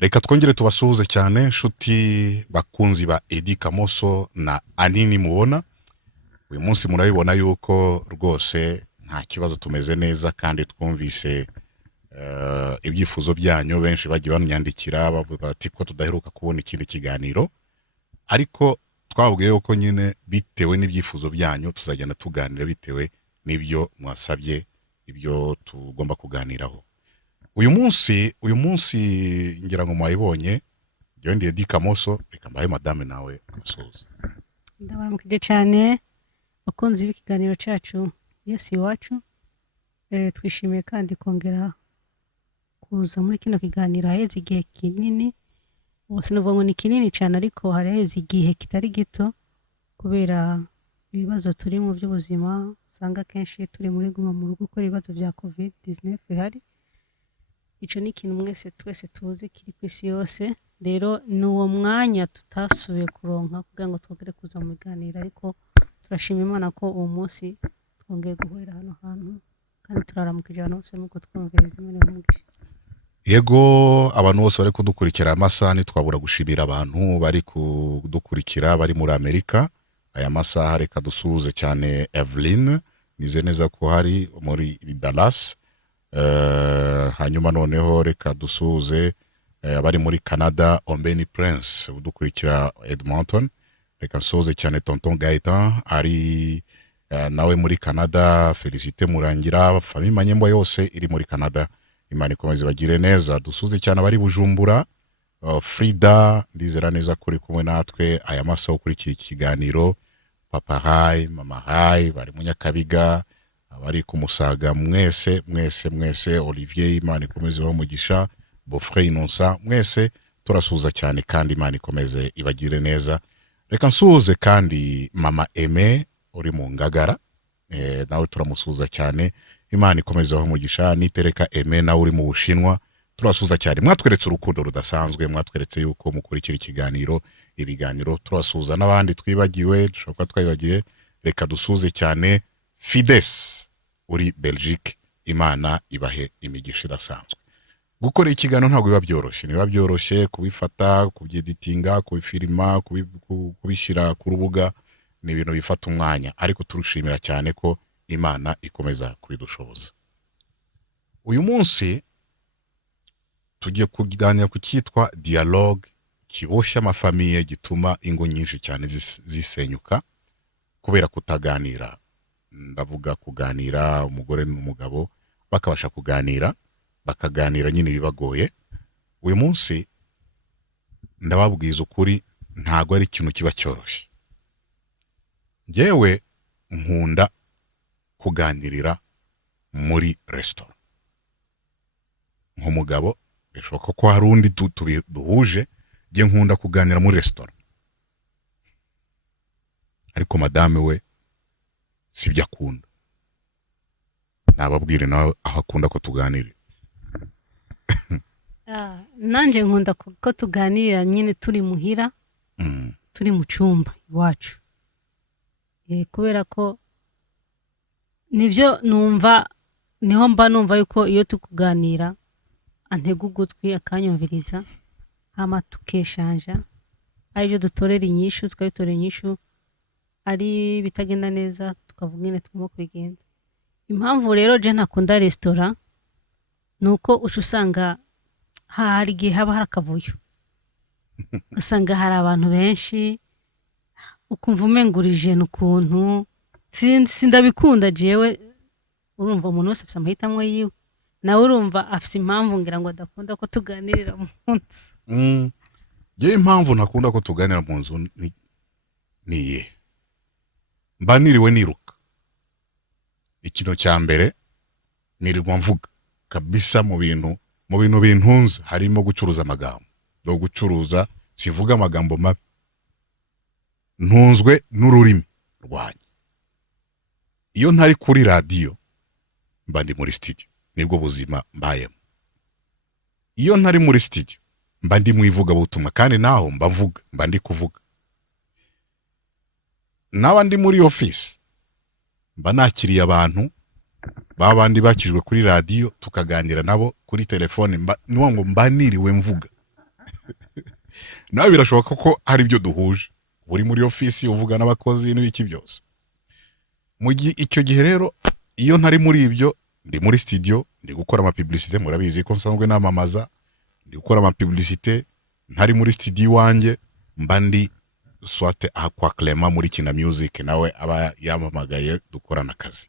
Reka twongere tubasuhuze cyane nshuti bakunzi ba Eddy Kamoso na Anini mubona. Uyu munsi murabibona yuko rwose nta kibazo tumeze neza kandi twumvise ibyifuzo byanyu benshi bagiye banyandikira bavuga bati ko tudaheruka kubona ikindi kiganiro, ariko twabwiye yuko nyine bitewe n'ibyifuzo byanyu tuzagenda tuganira bitewe n'ibyo mwasabye, ibyo tugomba kuganiraho. Uyu munsi ngira ngo mwayibonye ndi Eddy Kamoso, reka mbaye madame nawe abasuhuze. Ndabaramukije cyane bakunzi b'ikiganiro cyacu Yes Iwacu. Twishimiye kandi kongera kuza muri kino kiganiro haheze igihe kinini, bose nuvuga ngo ni kinini cyane ariko haraheze igihe kitari gito kubera ibibazo turi mu by'ubuzima. Usanga kenshi turi muri guma mu rugo kubera ibibazo bya COVID-19 bihari. Ico ni ikintu mwese twese tuzi kiri ku isi yose. Rero ni uwo mwanya tutasubiye kuronka kugira ngo twongere kuza mu biganiro, ariko turashima Imana ko uwo munsi twongeye guhurira hano hantu kandi turaramukije abantu bose muko twumviriza Imana y'umugisha. Yego, abantu bose bari kudukurikira amasaha ntitwabura gushimira abantu bari kudukurikira bari muri Amerika. Aya masaha reka dusuhuze cyane Evelyn, nize neza ko hari muri Dallas. Hanyuma noneho reka dusuhuze abari muri Canada, Ombeni Prince udukurikira Edmonton. Reka nsuhuze cyane Tonton Gaëtan ari nawe muri Canada. Felicite Murangira, famille Manyembo yose iri muri Canada, Imana ikomeze bagire neza. Dusuhuze cyane abari Bujumbura, Frida ndizera neza kuri kumwe natwe aya masaha kuri iki kiganiro. Papa Hai, Mama Hai bari mu Nyakabiga, abari ku Musaga mwese, Olivier Imana ikomeze bamugisha, Beaufrey Innocent mwese turasuhuza cyane kandi Imana ikomeze ibagire neza. Reka nsuhuze kandi Mama Aime uri mu Ngagara, nawe turamusuhuza cyane, Imana ikomeze bamugisha. Nitereka Aime nawe uri mu Bushinwa turasuhuza cyane. Mwatweretse urukundo rudasanzwe, mwatweretse yuko mukurikira ikiganiro, ibiganiro. Turasuhuza n'abandi twibagiwe, dushobora twibagiwe. Reka dusuhuze cyane Fides uri Belgique, Imana ibahe imigisha idasanzwe. Gukora ikiganiro ntabwo biba byoroshye, niba byoroshye kubifata, kubyeditinga, kubifilima, kubishyira ku rubuga, ni ibintu bifata umwanya, ariko turushimira cyane ko Imana ikomeza kubidushoboza. Uyu munsi tugiye kuganira ku cyitwa dialogue kiboshya amafamiye, gituma ingo nyinshi cyane zisenyuka kubera kutaganira. Ndavuga kuganira umugore n'umugabo bakabasha kuganira, bakaganira nyine bibagoye. Uyu munsi ndababwiza ukuri, ntago ari ikintu kiba cyoroshye. Njyewe nkunda kuganirira muri restaurant nk'umugabo, bishoboka ko hari undi duhuje, njye nkunda kuganira muri restaurant, ariko madame we sibyo akunda. Nababwire nawe aho akunda ko tuganira. Nanje nkunda ko tuganira nyine turi muhira, turi mu cyumba iwacu, kubera ko nivyo numva, niho mba numva yuko iyo tukuganira antega ugutwi akanyumviriza, hama tukeshanja, aribyo dutorera inyishu, tukabitorera inyishu, ari bitagenda neza tukavuga nyine tugomba kubigenza. Impamvu rero je ntakunda restaurant nuko usanga hari igihe haba hari akavuyo, usanga hari abantu benshi, ukumva umengurije n'ukuntu sindabikunda jewe. Urumva umuntu wese afite amahitamo yiwe, nawe urumva afite impamvu ngira ngo adakunda ko tuganirira mu nzu. Jewe impamvu ntakunda ko tuganira mu nzu niye mba niriwe niruka. Ikintu cya mbere nirirwa mvuga kabisa mu bintu bintunze, harimo gucuruza amagambo, no gucuruza, sivuga amagambo mabi, ntunzwe n'ururimi rwanjye. Iyo ntari kuri radio mba ndi muri studio, nibwo buzima mbayemo. Iyo ntari muri studio mba ndi mu ivuga butumwa, kandi naho mba mvuga, mba ndi kuvuga. Nawe ndi muri office mba nakiriye abantu babandi bakijwe kuri radio, tukaganira nabo kuri telefone, niwo ngo mba niriwe mvuga. nawe birashoboka ko hari ibyo duhuje, uri muri ofisi uvuga n'abakozi n'ibiki byose. Mu gihe icyo gihe rero iyo ntari muri ibyo, ndi muri studio ndi gukora ama publicité, murabizi ko nsanzwe namamaza, ndi gukora ama publicité, ntari muri studio iwanjye mba ndi swate aha kwa Clement muri Kina Music, nawe aba yamamagaye dukorana akazi.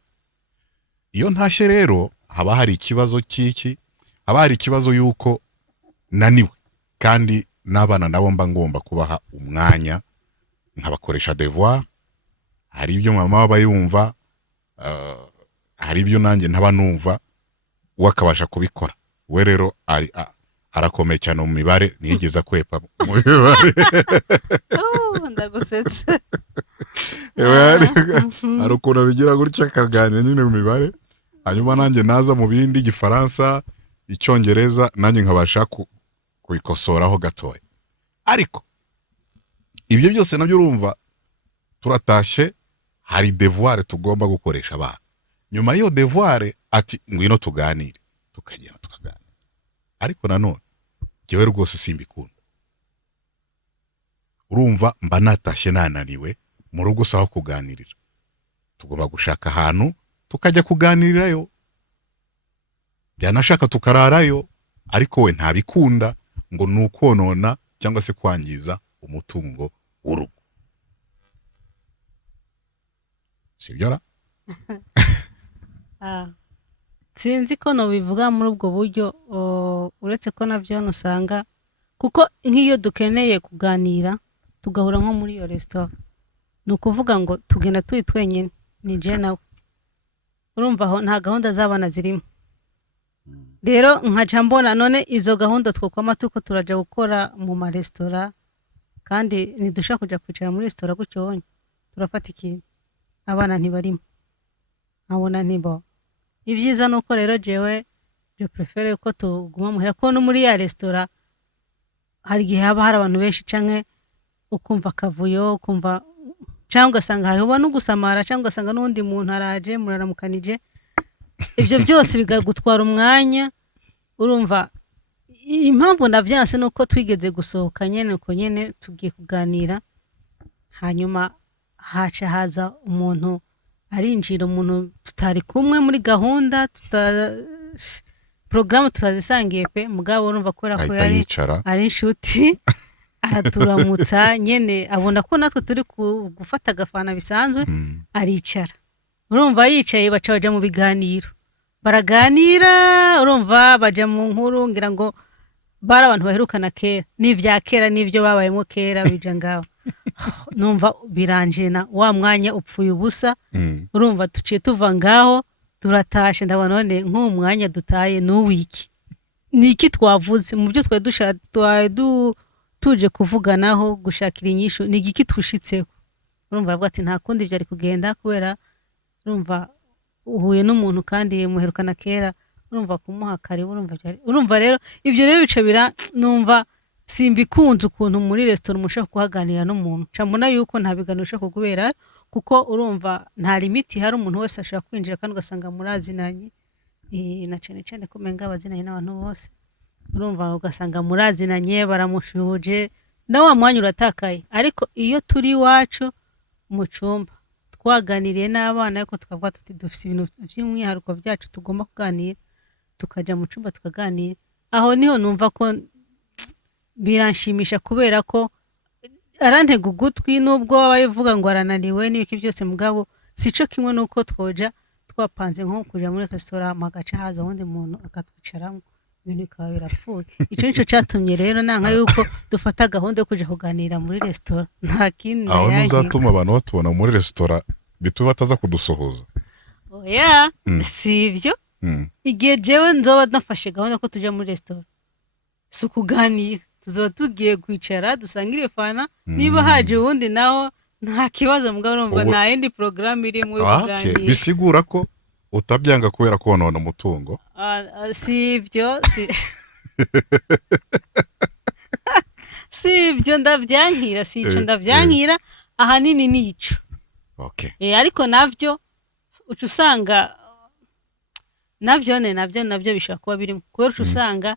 Iyo ntashye rero haba hari ikibazo cy'iki, haba hari ikibazo yuko naniwe, kandi n'abana nabo mba ngomba kubaha umwanya nkabakoresha devoir. Hari ibyo mama aba yumva, hari ibyo nanjye ntaba numva, we akabasha kubikora. We rero arakomeye cyane mu mibare, niyigeza kwepa mu mibare. Ndagusetse. Hari ukuntu abigira gutya akaganira nyine mu mibare, hanyuma nanjye naza mu bindi, Igifaransa, Icyongereza, nanjye nkabasha kubikosoraho gatoya. Ariko ibyo byose nabyo urumva turatashye, hari devoir tugomba gukoresha abana. Nyuma y'iyo devoir ati ngwino tuganire, tukagenda tukaganira. Ariko nanone jyewe rwose simbikunda. Urumva mba natashye nananiwe mu rugo saho kuganirira. Tugomba gushaka ahantu tukajya kuganirirayo, byanashaka tukararayo, ariko we ntabikunda ngo nukonona cyangwa se kwangiza umutungo w'urugo. Sibyo ra? Sinzi ko no bivuga muri ubwo buryo, uretse ko navyo usanga kuko nk'iyo dukeneye kuganira tugahura nko muri iyo restaurant, ni ukuvuga ngo tugenda turi twenyine, ni je nawe. Urumva aho nta gahunda z'abana zirimo. Rero nkaca mbona none izo gahunda twokwama tuko turaja gukora mu ma restaurant, kandi nidusha kuja kwicara muri restaurant gutyo wonye turafata ikintu, abana ntibarimo, nkabona ntibo. Ibyiza nuko rero jewe je préfère ko tuguma muhera, ko no muri ya restaurant hari gihe haba hari abantu benshi, canke ukumva akavuyo, ukumva cyangwa ugasanga hariho no gusamara, cyangwa ugasanga n'undi muntu araje muraramukanije. Ibyo byose bigagutwara umwanya. Urumva impamvu navyanse nuko twigeze gusohoka nyene uko nyene tugiye kuganira, hanyuma haca haza umuntu arinjira, umuntu tutari kumwe muri gahunda, programme tutazisangiye pe, mugabo urumva ko ari inshuti araturamutsa nyene, abona ko natwe turi gufata agafana bisanzwe, aricara. Urumva yicaye baca baja mu biganiro, baraganira, urumva baja mu nkuru, ngira ngo bari abantu baherukana kera, n'ivya kera n'ivyo babayemo kera bija ngaho. Numva biranjena, wa mwanya upfuye ubusa. Urumva tuciye tuva ngaho turatashe, ndabona none nk'umwanya dutaye n'uwiki, niki twavuze mu byo tuje kuvuganaho, gushakira inyishu, ni igiki tushitseko. Urumva avuga ati nta kundi byari kugenda, kubera urumva uhuye n'umuntu kandi muherukana kera, urumva kumuha kare, urumva rero ibyo rero bica numva simbikunze ukuntu muri restaurant mushaka kuhaganira n'umuntu, camuna yuko nta biganiro ushaka kubera, kuko urumva nta limiti hari, umuntu wese ashaka kwinjira kandi ugasanga murazinanye, na cyane kumenga abazinanye n'abantu bose. Urumva ugasanga murazinanye, baramushuje, na wa mwanya uratakaye. Ariko iyo turi iwacu mu cyumba twaganiriye n'abana, ariko tukavuga tuti dufite ibintu by'umwihariko byacu tugomba kuganira, tukaja mu cyumba tukaganira, aho niho numva ko biranshimisha, kubera ko arantega ugutwi, nubwo bavuga ngo arananiwe n'ibiki byose, mugabo sico kimwe nuko twoja twapanze nko kuja muri restaurant magaca haza wundi muntu akatwicaramo, ibintu bikaba birapfuye. Ico nico cyatumye rero nanka yuko dufata gahunda yo kuja kuganira muri restaurant, nta kindi aho nuzatuma abantu batubona muri restaurant bituma bataza kudusohoza. Oya, sivyo. Igihe jewe nzoba nafashe gahunda ko tuja muri restaurant, si ukuganira, tuzoba tugiye kwicara dusangire fana, niba haje wundi naho nta kibazo, mugabo urumva nta yindi programme iri mu kuganira. Bisigura ko utabyanga kubera ko wonona umutungo. Sivyo, sivyo ndavyankira, sico ndavyankira, ahanini nico. Okay. Ariko navyo uca usanga navyo bishobora kuba birimo, kubera uca usanga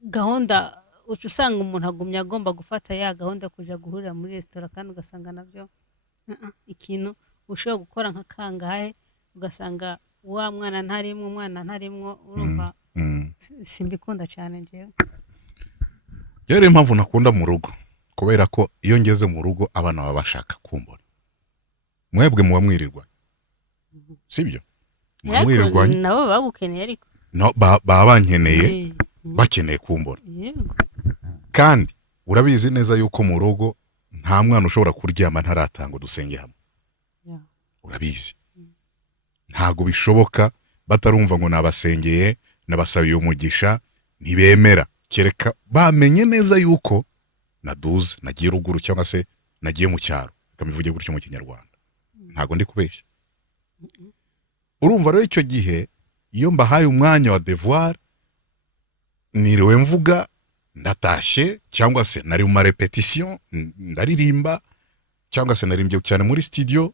gahunda uca usanga umuntu agumya agomba gufata ya gahunda yo kuja guhurira muri resitora kandi ugasanga navyo ikintu ushobora gukora nka kangahe ugasanga wa mwana ntarimwo urumva simbikunda cyane njyewe. rero impamvu nakunda mu rugo kubera ko iyo ngeze mu rugo abana baba bashaka kumbona, mwebwe muba mwirirwa sibyo, muba mwirirwa nabo bagukeneye ariko no baba bankeneye bakeneye kumbona, kandi urabizi neza yuko mu rugo nta mwana ushobora kuryama ntaratanga udusenge hamwe, urabizi ntago bishoboka batarumva ngo nabasengeye nabasabiye umugisha, ntibemera kereka bamenye neza yuko naduze nagiye ruguru cyangwa se nagiye mu cyaro, kamivuge gutyo mu kinyarwanda, ntago ndi kubeshya. Urumva rero icyo gihe iyo mbahaye umwanya wa devoir niriwe mvuga ndatashe cyangwa se nari mu repetition ndaririmba cyangwa se narimbye cyane muri studio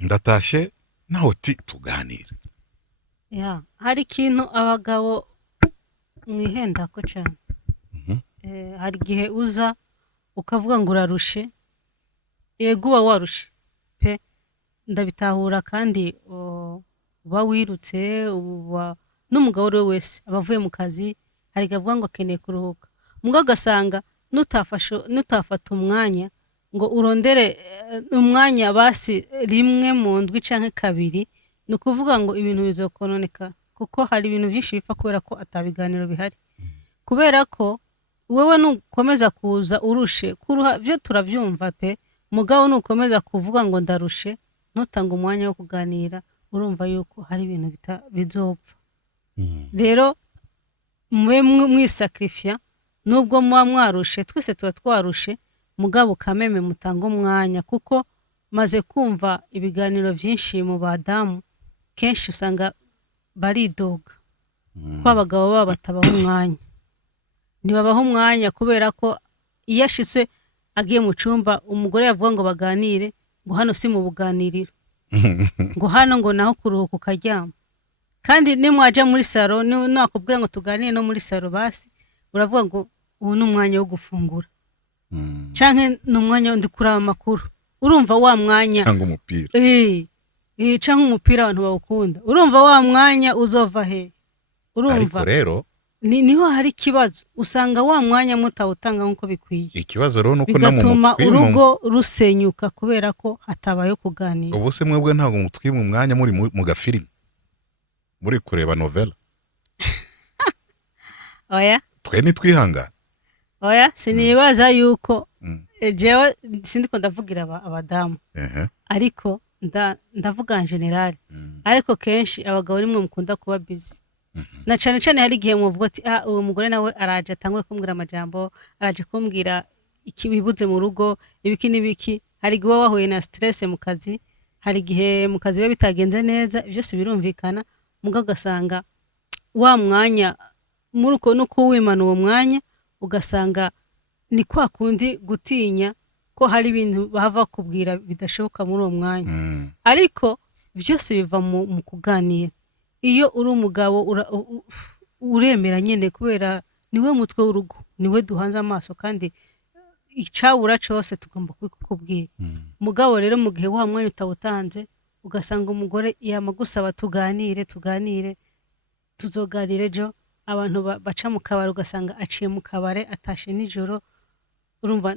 ndatashe naho tuganira. Hari ikintu abagabo mwihenda ko cyane. Hari igihe uza ukavuga ngo urarushe, yego uba warushe pe, ndabitahura kandi uba wirutse, uba n'umugabo uri wese abavuye mu kazi hari gavuga ngo akeneye kuruhuka, mugabo gasanga nutafata umwanya ngo urondere umwanya basi rimwe mu ndwi canke kabiri, ni ukuvuga ngo ibintu bizokononeka kuko hari ibintu byinshi bipfa kubera ko atabiganiro bihari, kubera ko wewe nukomeza kuza urushe kuruha byo turavyumva pe, mugabo nukomeza kuvuga ngo ndarushe ntutanga umwanya wo kuganira, urumva yuko hari ibintu bizopfa. Rero mwe mwisakrifia nubwo muba mwarushe, twese tuba twarushe, mugabo kameme mutanga umwanya, kuko maze kumva ibiganiro byinshi mu badamu kenshi usanga baridoga ko abagabo baba batabaho umwanya, ntibabaho umwanya kubera ko iyo ashitse agiye mu cyumba umugore yavuga ngo baganire, ngo hano si mu buganiriro ngo hano ngo naho kuruhuka ukaryama, kandi nimwaja muri saro nakubwira ngo tuganire no muri saro basi uravuga ngo ubu ni umwanya wo gufungura canke ni umwanya ndi kuraba amakuru, urumva wa mwanya cyangwa umupira canke umupira abantu bawukunda, urumva wa mwanya uzova he? Urumva ariko rero niho hari ikibazo, usanga wa mwanya mutawutanga nkuko bikwiye, ikibazo rero nuko bigatuma urugo rusenyuka kubera ko hatabaye kuganira. ubu se mwebwe ntabwo mutwima umwanya muri mu gafilimi muri kureba novela? Oya twe nitwihangana, oya sinibaza yuko jewe sindiko ndavugira abadamu ariko ndavuga en general, ariko kenshi abagabo nimwe mukunda kuba busy, na cyane cyane hari igihe muvuga ati uwo mugore nawe araje atangura kumbwira amajambo, araje kumbwira iki bibuze mu rugo ibiki nibiki, hari igihe wahuye na stress mu kazi, hari igihe mu kazi biba bitagenze neza, byose birumvikana, mugabo gasanga wa mwanya muri uko nuko wimana uwo mwanya ugasanga ni kwa kundi gutinya ko hari ibintu bava kubwira bidashoboka muri uwo mwanya, ariko byose biva mu kuganira. Iyo uri umugabo uremera nyine kubera niwe mutwe w'urugo, niwe duhanze amaso, kandi icabura cyose tugomba kubikubwira. Mugabo rero mu gihe wa mwanya utawutanze ugasanga umugore yamagusaba tuganire tuzoganire ejo, abantu baca mu kabare ugasanga aciye mu kabare atashe nijoro, urumva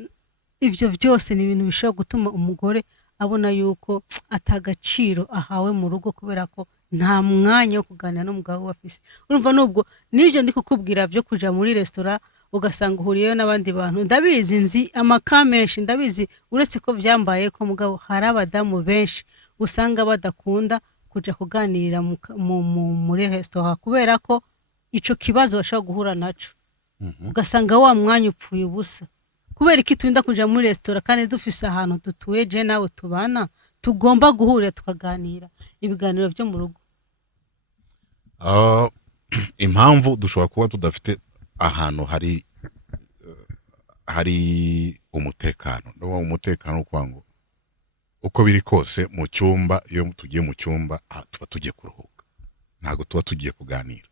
ivyo byose ni ibintu bishobora gutuma umugore abona yuko atagaciro ahawe mu rugo kubera ko nta mwanya wo kuganira n'umugabo wafise. Urumva nubwo nivyo ndi kukubwira byo kuja muri restaurant ugasanga uhuriyeyo n'abandi bantu, ndabizi nzi amaka menshi, ndabizi uretse ko vyambaye ko mugabo hari abadamu benshi usanga badakunda kuja kuganirira muri restaurant kubera ko ico kibazo bashobora guhura naco, ugasanga wa mwanya upfuye ubusa. Kubera iki turinda kuja muri restaurant kandi dufise ahantu dutuye je nawe tubana tugomba guhurira tukaganira ibiganiro byo mu rugo? impamvu dushobora kuba tudafite ahantu hari umutekano, no umutekano kwango uko biri kose mu cyumba, iyo tugiye mu cyumba tuba tugiye kuruhuka, ntago tuba tugiye kuganira,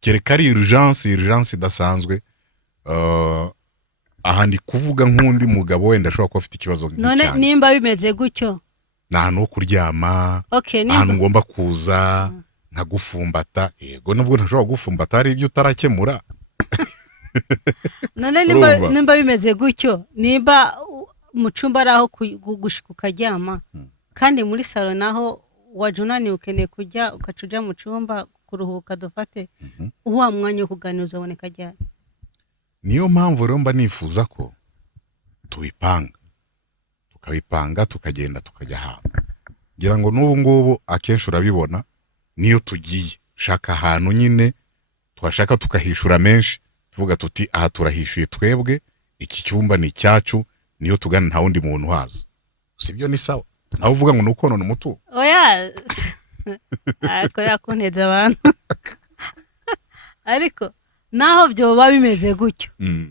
kereka ari urgence idasanzwe aha ndi kuvuga nk'undi mugabo wenda ashobora kuba afite ikibazo none nk'icyanjye, nimba bimeze gutyo, ni ahantu ho kuryama, okay, ahantu nimba ngomba kuza nkagufumbata, yego nubwo ntashobora kugufumbata hari ibyo utarakemura. none Urumva? nimba bimeze gutyo, nimba mu cyumba ari aho gushika ukaryama, kandi muri salo naho waje unaniwe ukeneye kujya ukaca uja mu cyumba kuruhuka dufate, wa mwanya wo kuganira uzaboneka ryari? Niyo mpamvu rero mba nifuza ko tubipanga, tukabipanga tukagenda tukajya ahantu, ngira ngo n'ubu ngubu akenshi urabibona, niyo tugiye shaka ahantu nyine twashaka tukahishura menshi, tuvuga tuti aha turahishuye twebwe, iki cyumba ni icyacu, niyo tugana nta wundi muntu haza, sibyo? Ni sawa nawe uvuga ngo nuko none umutungo oya ariko yakunteza abantu ariko naho byoba bimeze gutyo,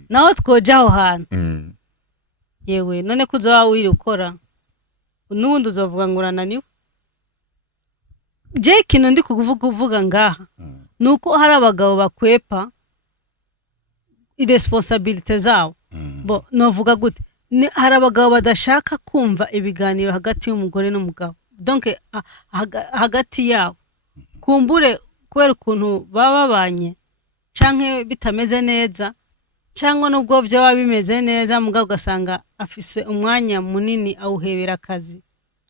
naho twoja aho hantu, yewe none ko uzaba wiri ukora n'ubundi uzovuga ngo urananiwe. je ikintu ndi kuvuga ngaha nuko hari abagabo bakwepa iresponsabilite zabo. Bo novuga gute, hari abagabo badashaka kumva ibiganiro hagati y'umugore n'umugabo, donc hagati yabo kumbure kubera ukuntu baba babanye canke bitameze neza, cyangwa nubwo byoba bimeze neza mugabo ugasanga afise umwanya munini awuhebera akazi,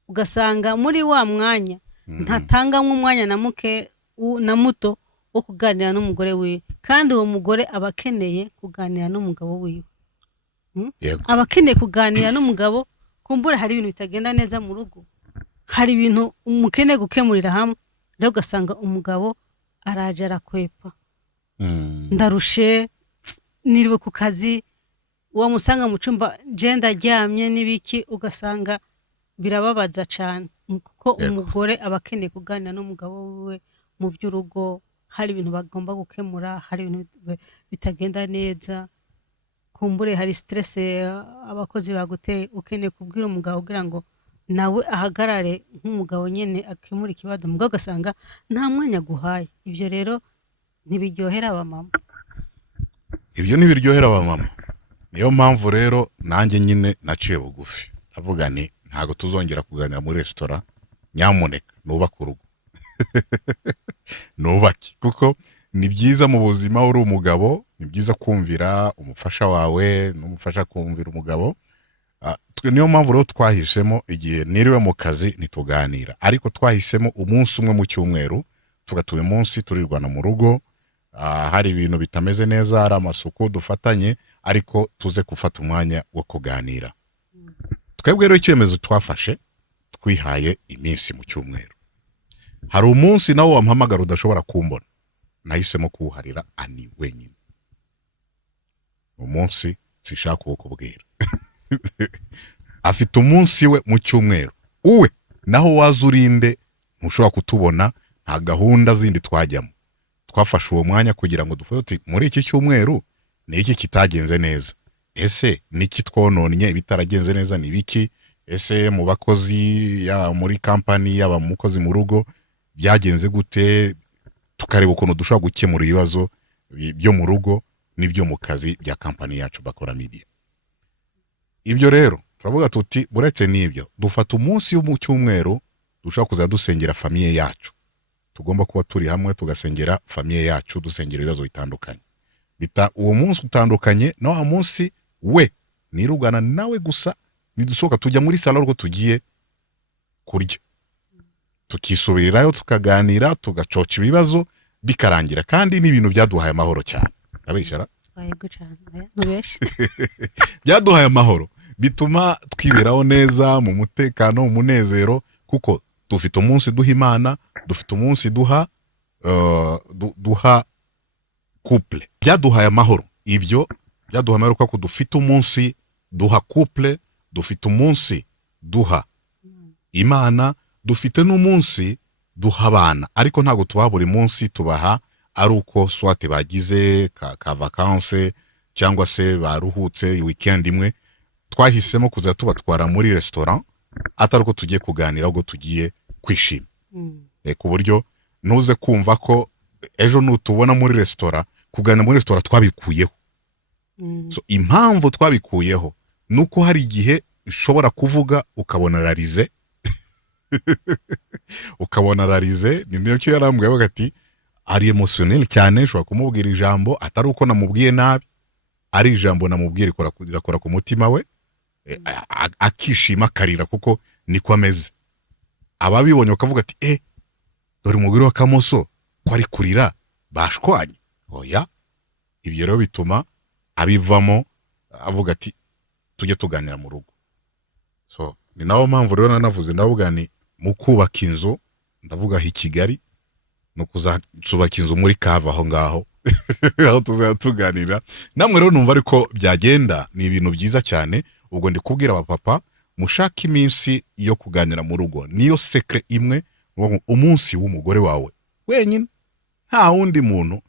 ugasanga muri wa mwanya ntatangamwe umwanya na muto wo kuganira n'umugore wiwe, kandi uwo mugore aba akeneye kuganira n'umugabo wiwe. Aba akeneye kuganira n'umugabo, kumbura hari ibintu bitagenda neza mu rugo, hari ibintu umukeneye gukemurira hamwe, rero ugasanga umugabo araje arakwepa, ndarushe niriwe ku kazi, wamusanga mu cyumba je ndaryamye n'ibiki, ugasanga birababaza cyane kuko umugore aba akeneye kuganira n'umugabo wiwe mu by'urugo, hari ibintu bagomba gukemura, hari ibintu bitagenda neza, kumbure hari stress abakozi baguteye, ukeneye kubwira umugabo kugira ngo nawe ahagarare nk'umugabo nyene akemura ikibazo, mugabo ugasanga nta mwanya guhaye. Ibyo rero ntibiryohera abamama, ibyo ntibiryohera abamama. Niyo mpamvu rero nanjye nyine naciye bugufi, avuga ni ntago tuzongera kuganira muri restaurant, nyamuneka nubaka urugo nubaki, kuko ni byiza mu buzima uri umugabo, ni byiza kumvira umufasha wawe n'umufasha kumvira umugabo. Niyo mpamvu rero twahisemo igihe niriwe mu kazi ntituganira, ariko twahisemo umunsi umwe mu cyumweru, tugatuye umunsi turirwana mu rugo, hari ibintu bitameze neza, hari amasuku dufatanye, ariko tuze gufata umwanya wo kuganira. Twebwe rero icyemezo twafashe, twihaye iminsi mu cyumweru. Hari umunsi nawo wampamagara udashobora kumbona, nahisemo kuwuharira ani wenyine. Umunsi sishaka kuwukubwira afite umunsi we mu cyumweru uwe, naho waza urinde ntushobora kutubona, nta gahunda zindi twajyamo. Twafashe uwo mwanya kugira ngo dufate muri iki cyumweru ni iki kitagenze neza, ese niki twononnye bitaragenze neza, ni biki, ese mu bakozi ya muri company yaba mukozi mu rugo byagenze gute, tukareba ukuntu dushobora gukemura ibibazo byo mu rugo n'ibyo mu kazi bya company yacu Bakora Media. Ibyo rero turavuga tuti buretse n'ibyo dufata umunsi wo mu cyumweru dushobora kuza dusengera famiye yacu, tugomba kuba turi hamwe tugasengera famiye yacu, dusengera ibibazo bitandukanye. Bita uwo munsi utandukanye na wa munsi we nirugana nawe gusa, nidusohoka tujya muri salo rwo tugiye kurya, tukisubirirayo tukaganira, tugacoca ibibazo bikarangira, kandi n'ibintu byaduhaye amahoro cyane. Abishara byaduhaye amahoro, bituma twiberaho neza mu mutekano, mu munezero, kuko dufite umunsi duha Imana, dufite umunsi duha couple. Byaduhaye amahoro, ibyo byaduhaye amahoro kuko dufite umunsi duha couple, dufite umunsi duha Imana, dufite n'umunsi duha abana, ariko ntago tubaha buri munsi, tubaha ari uko swate bagize ka vacances cyangwa se baruhutse weekend imwe. Twahisemo kuza tubatwara muri restaurant, atari uko tugiye kuganira, ahubwo tugiye kwishima, ku buryo ntuze kumva ko ejo nutubona muri restaurant, kuganira muri restaurant twabikuyeho. so impamvu twabikuyeho nuko hari igihe ushobora kuvuga ukabona ararize ukabona ararize ni nacyo yarambwiye avuga ati ari emotionnel cyane ushobora kumubwira ijambo atari uko namubwiye nabi ari ijambo namubwira rigakora ku mutima we akishima akarira kuko niko ameze ababibonye bakavuga ati dore umugore wa Kamoso ko ari kurira bashwanye oya ibyo rero bituma abivamo avuga ati tujye tuganira mu rugo so ni nawo mpamvu rero nanavuze ndavuga ni mu kubaka inzu ndavuga aho i Kigali no kuzubaka inzu muri Kava aho ngaho aho tuzatuganira namwe rero numva ariko byagenda ni ibintu byiza cyane ubwo ndi kubwira abapapa mushaka iminsi yo kuganira mu rugo niyo secret imwe umunsi w'umugore wawe wenyine nta wundi muntu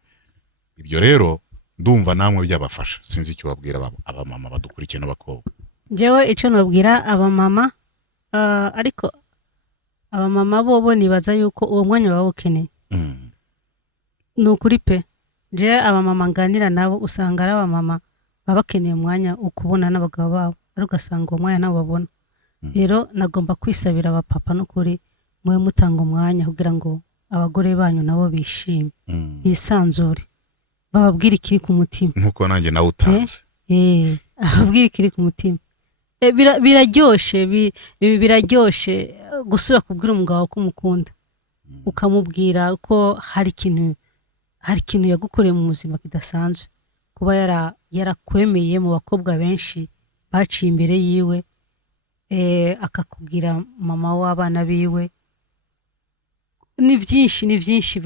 ibyo rero ndumva namwe byabafasha sinzi icyo babwira abamama badukurikiye n'abakobwa jewe icyo nabwira abamama ariko abamama bo nibaza yuko uwo mwanya baba ukeneye ni ukuri pe je abamama nganira nabo usanga ari abamama baba bakeneye umwanya ukubona n'abagabo babo ari ugasanga uwo mwanya nabo babona rero nagomba kwisabira abapapa n'ukuri mwe mutanga umwanya kugira ngo abagore banyu nabo bishime bisanzure bababwira ikiri ku mutima nkuko nanjye nawe utanze ababwira ikiri ku mutima biraryoshe gusura kubwira umugabo ko umukunda ukamubwira ko hari ikintu yagukoreye mu buzima kidasanzwe kuba yarakwemeye mu bakobwa benshi baciye imbere yiwe akakubwira mama w'abana biwe ni byinshi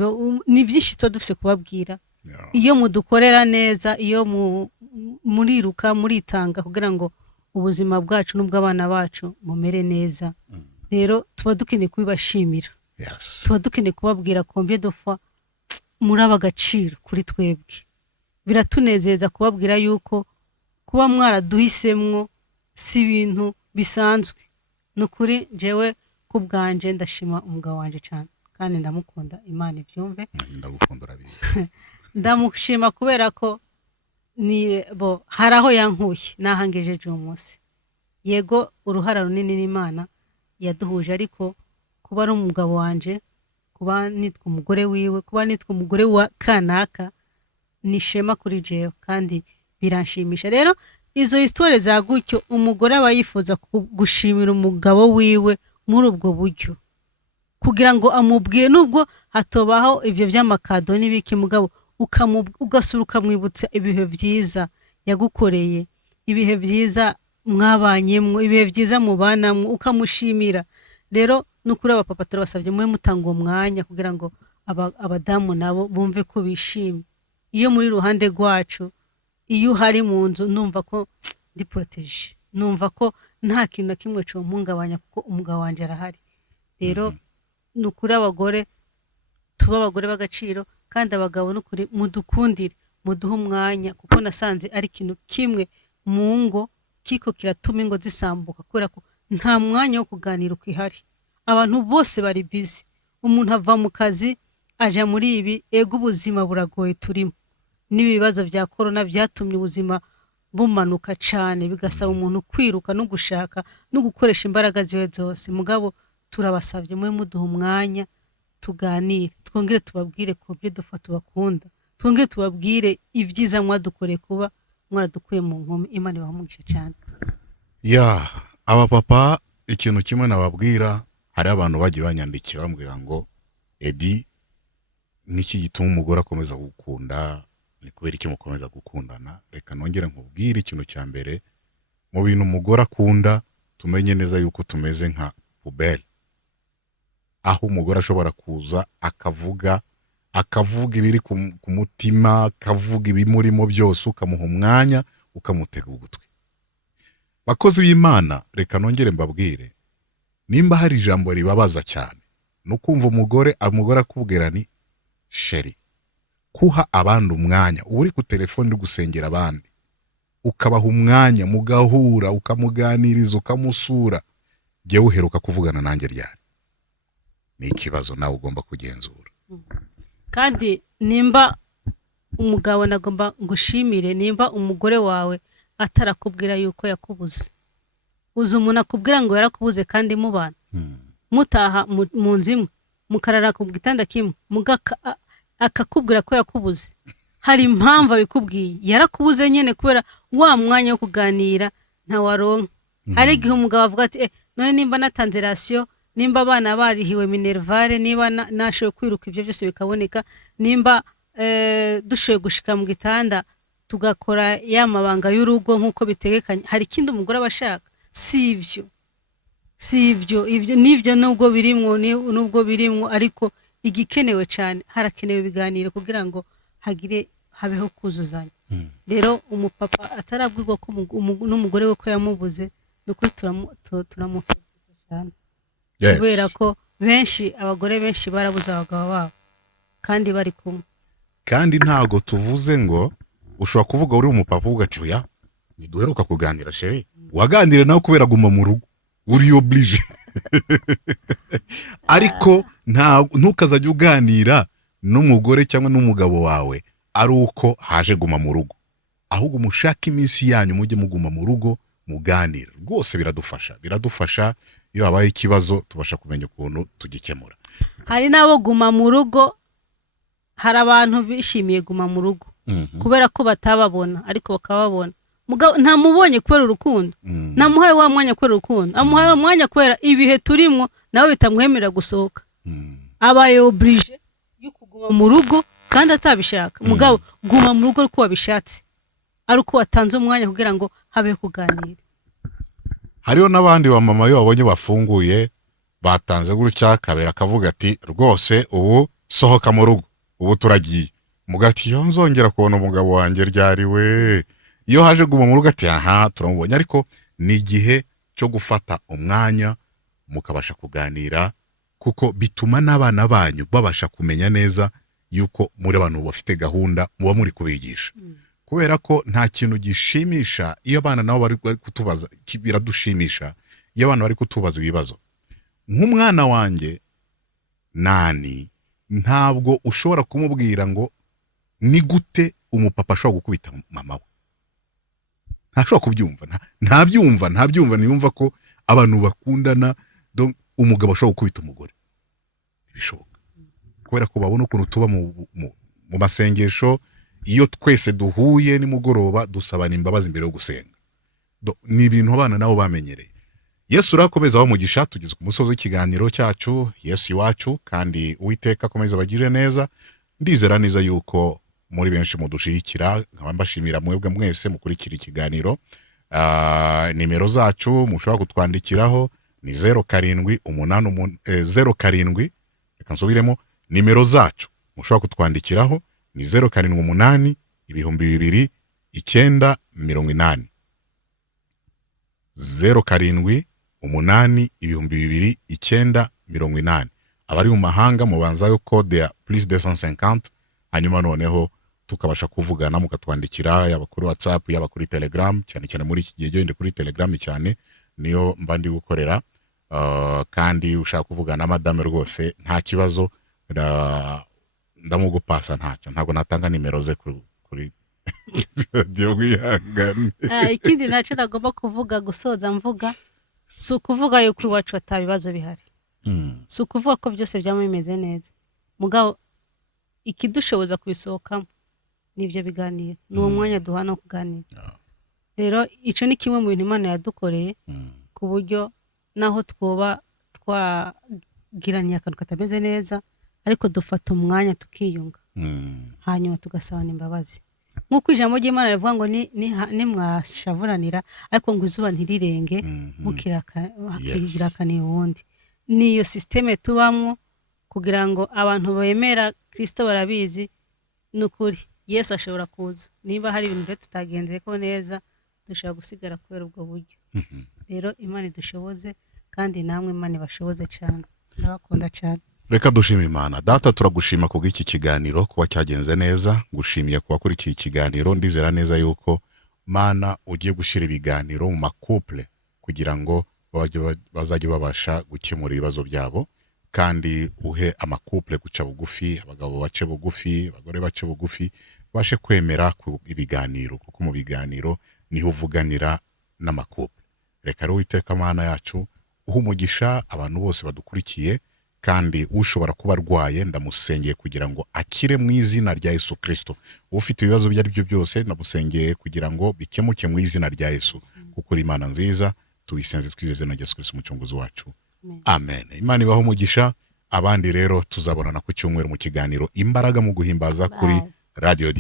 tuba dufite kubabwira iyo mudukorera neza iyo muriruka muritanga kugira ngo ubuzima bwacu n'ubw'abana bacu bumere neza rero tuba dukeneye kubibashimira tuba dukeneye kubabwira combien de fois muraba agaciro kuri twebwe biratunezeza kubabwira yuko kuba mwaraduhisemwo si ibintu bisanzwe nukuri jewe kubwanje ndashima umugabo wanje cyane kandi ndamukunda Imana ibyumve ndagukunda urabizi ndamushima kubera ko ni haraho yankuye nahangejeje uwo munsi yego uruhara runini n'Imana yaduhuje ariko kuba ari umugabo wanje kuba nitwa umugore wiwe kuba nitwa umugore wa kanaka ni shema kuri jewe kandi biranshimisha rero izo histoire za gutyo umugore aba yifuza gushimira umugabo wiwe muri ubwo buryo kugira ngo amubwire nubwo hatobaho ivyo by'amakado n'ibiki mugabo ugasura ukamwibutsa ibihe byiza yagukoreye ibihe byiza mwabanyemwo ibihe byiza mubanamwo ukamushimira rero nukuri abapapa turabasabye mwe mutanga uwo mwanya kugira ngo abadamu nabo bumve ko bishimye iyo muri ruhande rwacu iyo uhari mu nzu numva ko ndi protege numva ko nta kintu na kimwe cyo mpungabanya kuko umugabo wanje arahari rero nukuri abagore tuba abagore b'agaciro kandi abagabo nukuri mudukundire muduhe umwanya kuko nasanze ari ikintu kimwe mu ngo kiko kiratuma ingo zisambuka kubera ko nta mwanya wo kuganira ukihari abantu bose bari busy umuntu ava mu kazi aja muri ibi ego ubuzima buragoye turimo n'ibibazo bya corona byatumye ubuzima bumanuka cyane bigasaba umuntu kwiruka no gushaka no gukoresha imbaraga ziwe zose mugabo turabasabye mwe muduha umwanya tuganire twongere tubabwire ko byo dufata bakunda twongere tubabwire ibyiza mwadukoreye kuba mwaradukuye mu nkumi Imana ibahamugisha cyane aba papa ikintu kimwe nababwira hari abantu bagiye banyandikira bambwira ngo Edi niki gituma umugore akomeza gukunda ni kubera iki mukomeza gukundana reka nongere nkubwire ikintu cya mbere mu bintu umugore akunda tumenye neza yuko tumeze nka pubelle aho umugore ashobora kuza akavuga ibiri ku mutima akavuga ibimurimo byose ukamuha umwanya ukamutega ugutwi bakozi b'Imana reka nongere mbabwire nimba hari ijambo ribabaza cyane no kumva umugore akubwira ni sheri kuha abandi umwanya uri ku telefone uri gusengera abandi ukabaha umwanya mugahura ukamuganiriza ukamusura jyewe uheruka kuvugana nanjye ryari ni ikibazo nawe ugomba kugenzura kandi nimba umugabo nagomba ngushimire nimba umugore wawe atarakubwira yuko yakubuze. Uzi umuntu akubwira ngo yarakubuze kandi mubana mutaha mu nzu imwe mukarara ku gitanda kimwe akakubwira ko yakubuze, hari impamvu abikubwiye. Yarakubuze nyine kubera wa mwanya wo kuganira ntawaronka. Hari igihe umugabo avuga ati none nimba natanze rasiyo, nimba abana barihiwe minervare, niba nashoboye kwiruka ibyo byose bikaboneka, nimba dushoboye gushika mu gitanda tugakora ya mabanga y'urugo nk'uko bitegekanye, hari ikindi umugore aba ashaka. Si ibyo nibyo nubwo birimwo ariko igikenewe cyane harakenewe ibiganiro kugira ngo habeho kuzuzanya. Rero umupapa atarabwirwa ko n'umugore we ko yamubuze, nuko turamufasha cyane. Kubera ko abagore benshi barabuze abagabo babo kandi bari kumwe. Kandi ntago tuvuze ngo ushobora kuvuga uri umupapa uvuga ati oya ntiduheruka kuganira sheri, waganire nawe kubera guma mu rugo uri oblige ariko ntukazajya uganira n'umugore cyangwa n'umugabo wawe ari uko haje guma mu rugo, ahubwo mushaka iminsi yanyu mujye muguma mu rugo muganira. Rwose biradufasha iyo habaye ikibazo tubasha kumenya ukuntu tugikemura. Hari nabo guma mu rugo, hari abantu bishimiye guma mu rugo kubera ko batababona ariko bakababona. Mugabo ntamubonye kubera urukundo, namuhaye wa mwanya kubera urukundo, amuhaye umwanya kubera ibihe turimwo nawe bitamwemerera gusohoka. Abaye oblige yo kuguma mu rugo kandi atabishaka. Mugabo guma mu rugo uko wabishatse, ari uko watanze umwanya kugira ngo habe kuganira. Hariho n'abandi ba mama iyo babonye bafunguye batanze gutya kabera akavuga ati rwose ubu sohoka mu rugo, ubu turagiye. Mugati yo nzongera kubona umugabo wanjye ryari we. Iyo haje guma mu rugo ati aha turamubonye, ariko ni igihe cyo gufata umwanya mukabasha kuganira, kuko bituma n'abana banyu babasha kumenya neza yuko muri abantu bafite gahunda muba muri kubigisha. Kubera ko nta kintu gishimisha iyo abana nabo bari kutubaza, biradushimisha iyo abana bari kutubaza ibibazo. Nk'umwana wanjye Nani, ntabwo ushobora kumubwira ngo ni gute umupapa ashobora gukubita mama we. Ntashobora kubyumva, ntabyumva niyumva ko abantu bakundana umugabo ashobora gukubita umugore. Bishoboka kubera ko babona ukuntu tuba mu masengesho, iyo twese duhuye nimugoroba dusabana imbabazi imbere yo gusenga. Ni ibintu abana nabo bamenyereye. Yesu urakomeza bamugisha. Tugeze ku musozo w'ikiganiro cyacu Yesu iwacu, kandi Uwiteka akomeza bagire neza. Ndizera neza yuko muri benshi mudushikira, nkaba mbashimira mwebwe mwese mukurikira ikiganiro. Nimero zacu mushobora kutwandikiraho ni 07 reka nsubiremo, nimero zacu mushobora kutwandikiraho ni 078 200 980 078 200 980. Abari mu mahanga mubanzayo code ya +250, hanyuma noneho tukabasha kuvugana mukatwandikira, yaba kuri WhatsApp yaba kuri Telegram. Cyane muri iki gihe gende kuri Telegram cyane niyo mbandi gukorera. Kandi ushaka kuvugana na madame rwose nta kibazo, ndamugupasa ntacyo, ntabwo natanga nimero ze kuri dio gwihangane. Ikindi naco nagomba kuvuga gusoza mvuga, si ukuvuga yuko iwacu atabibazo bihari, si ukuvuga ko byose byamemeze neza. Mugabo ikidushoboza kubisohokamo nibyo biganiro, n'uwo mwanya duhana kuganira. Rero ico ni kimwe mu bintu Imana yadukoreye, ku buryo naho twoba twagiranye akantu katameze neza ariko dufata umwanya tukiyunga, hanyuma tugasabana imbabazi. Nk'uko ijambo ry'Imana rivuga ngo ni mwashavuranira ariko ngo izuba ntirirenge mukirakaniye uwundi. Niyo systeme tubamwo kugira ngo abantu bemera Kristo barabizi nukuri Yesu ashobora kuza. Niba hari ibintu rero tutagendeye ko neza dushobora gusigara kubera ubwo buryo. Rero Imana idushoboze kandi namwe Imana ibashoboze cyane. Ndabakunda cyane. Reka dushima Imana. Data turagushima kubw'iki kiganiro kuba cyagenze neza, gushimiye kuba kuri iki kiganiro. Ndizera neza yuko Mana ugiye gushira ibiganiro mu makouple kugira ngo bazajye babasha gukemura ibibazo byabo, kandi uhe amakouple guca bugufi, abagabo bace bugufi, abagore bace bugufi, ubashe kwemera ku ibiganiro, kuko mu biganiro niho uvuganira n'amakupe. Reka rero Uwiteka Mana yacu uha umugisha abantu bose badukurikiye, kandi ushobora kuba arwaye ndamusengeye kugira ngo akire mu izina rya Yesu Kristo. Ufite ibibazo ibyo ari byo byose ndamusengeye kugira ngo bikemuke mu izina rya Yesu, kuko uri Imana nziza. Tuyisenze twizeze na Yesu Kristo umucunguzi wacu. Amen. Imana ibaho umugisha. Abandi rero tuzabonana ku cyumweru mu kiganiro Imbaraga mu guhimbaza kuri Radio